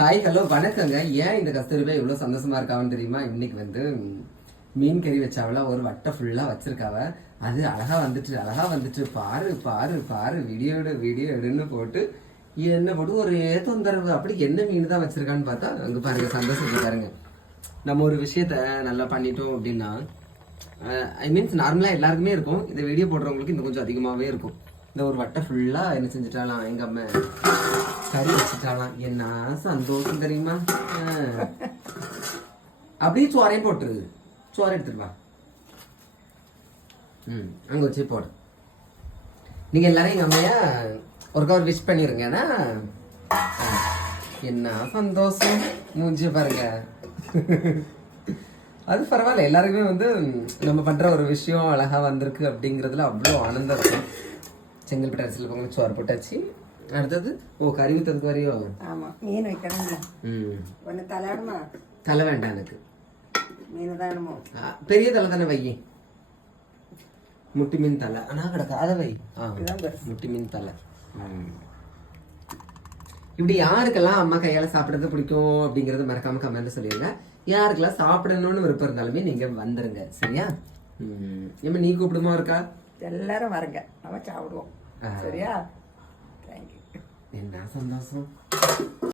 Hi hello வணக்கங்க. ஏன் இந்த கஸ்தூரிபா இவ்வளவு சந்தோஷமா இருக்காவன்னு தெரியுமா? இன்னைக்கு மீன் கறி வச்சாவல ஒரு வட்டை ஃபுல்லா வச்சிருக்காவ. அது அழகா வந்துட்டு பாரு பாரு பாரு வீடியோ எடுன்னு போட்டு என்ன போட்டு ஒரு தொந்தரவு. அப்படி என்ன மீன் தான் வச்சிருக்கான்னு பார்த்தா அங்க பாருங்க, சந்தோஷத்தை பாருங்க. நம்ம ஒரு விஷயத்த நல்லா பண்ணிட்டோம் அப்படின்னா ஐ மீன்ஸ் நார்மலா எல்லாருக்குமே இருக்கும், இந்த வீடியோ போடுறவங்களுக்கு இன்னும் கொஞ்சம் அதிகமாவே இருக்கும். இந்த ஒரு வட்டை ஃபுல்லா என்ன செஞ்சுட்டாலாம், எங்க அம்மா கறி வச்சுட்டாலாம். என்ன சந்தோஷம் தெரியுமா? அப்படியே சோறையும் போட்டுருது. சோறை எடுத்துருவா. அங்க வச்சு போடு. நீங்க எல்லாரும் எங்க அம்மையா ஒரு விஷ் பண்ணிருங்க. என்ன சந்தோஷம், மூஞ்சி பாருங்க. அது பரவாயில்ல, எல்லாருக்குமே நம்ம பண்ற ஒரு விஷயம் அழகா வந்திருக்கு அப்படிங்கிறதுல அவ்வளோ ஆனந்தம் இருக்கும். செங்கல்பட்டு அரிசியில் பொங்கல் சோறு போட்டாச்சு. அடுத்தது கறி ஊத்துறதுக்கு வரையோ? ஆமா, மீன் வைக்கணும். தலை வேண்டாம் எனக்கு. மீன் தான் பெரிய தலை தானே வை. முட்டி மீன் தலை ஆனா கிடக்கு, அதை வை. முட்டி மீன் தலை. இப்படி யாருக்கெல்லாம் அம்மா கையால சாப்பிடுறது பிடிக்கும் அப்படிங்கறது மறக்காம கமெண்ட்ல சொல்லிடுங்க. யாருக்கெல்லாம் சாப்பிடணும்னு விருப்பம் இருந்தாலுமே நீங்க வந்துருங்க, சரியா? நீ கூப்பிடுமா இருக்கா? எல்லாரும் வரங்க, நம்ம சாப்பிடுவோம், சரியா? என்ன சந்தோஷம்.